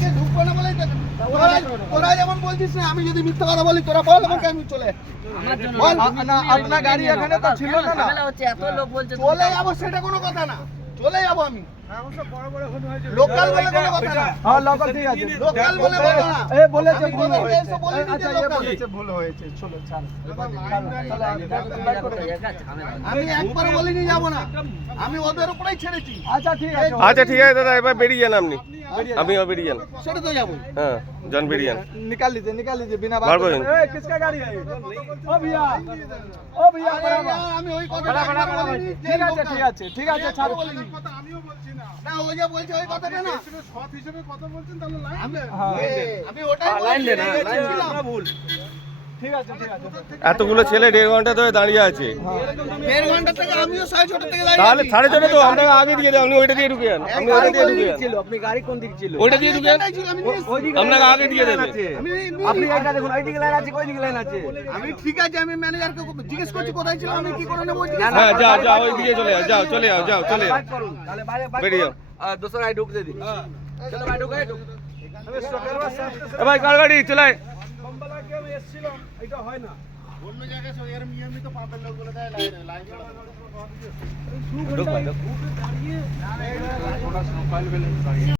কে ঢুকবো না বলেই তোরা যেমন বলছিস না, আমি যদি মিথ্যা কথা বলি তোরা বল আমাকে, আমি চলে বল না। আপনার গাড়ি এখানে তো ছিল না, ঝামেলা হচ্ছে, এত লোক বলছে চলে যাবো, সেটা কোনো কথা না, চলে যাবো আমি। লোকাল বলে কোনো কথা না। হ্যাঁ লোকাল ঠিক আছে, লোকাল বলে কথা না। এ বলেছে আমি ভুল তোদেরকে হয়েছে। এসে বলিনি যে আচ্ছা এ লোকাল। বলেছে ভুল হয়েছে, চলো ছাড়। আমি একবার বলিনি যাবো না, আমি ওদের উপরেই ছেড়েছি। আচ্ছা ঠিক আছে, আচ্ছা ঠিক আছে দাদা, এবার বেরিয়ে যান আপনি, আমিও বেরিয়ে যান। সেটা তো যাবো। হ্যাঁ যান, বেরিয়ে যান। निकाल लीजिए बिना बाहर को ए किसका गाड़ी है? ओ भैया আরে না, আমি ওই কথাটা একবার বলিনি যে ঠিক আছে লোকাল। ঠিক আছে ঠিক আছে ছাড়ো। বলিনি। না, ও যে বলছে ওই কথাটা না, আমি ওটাই বলছি। ঠিক আছে ঠিক আছে। এতগুলো ছেলে 1.5 ঘন্টা ধরে দাঁড়িয়ে আছে, 1.5 ঘন্টা থেকে আমিও 6:30 থেকে দাঁড়িয়ে তাহলে আছি। 6:30 তো আপনাকে আগে দিয়ে দেন, আপনি ওইটা দিয়ে ঢুকে যান, আপনি ওইটা দিয়ে ঢুকে যান, আপনি গাড়ি কোন দিক ছিল? ওইটা দিয়ে ঢুকে যান, এটাই ছিল, আমি নিয়ে এসেছি। আপনাকে আগে দিয়ে দেবে। আপনি এইটা দেখুন, এই দিকে লাইন আছে, ওই দিকে লাইন আছে। আমি ঠিক আছে, আমি ম্যানেজারকে জিজ্ঞেস করছি কোথায় ছিল, আমি কি করে নেবো। হ্যাঁ যাও যাও, ওই দিকে চলে যাও, যাও চলে যাও, যাও চলে যাও, তাহলে বাইরে বেরিয়ে যাও। दूसरा गाड़ी ढुक दे दी। चलो भाई ढुक गए। এ ভাই কার গাড়ি চলে? বম্বালা কে আমি এসেছিলাম, এটা হয় না। অন্য জায়গায় সব এর নিয়মিত পাবেন লোক বলে দেয় লাইন দাঁড়িয়ে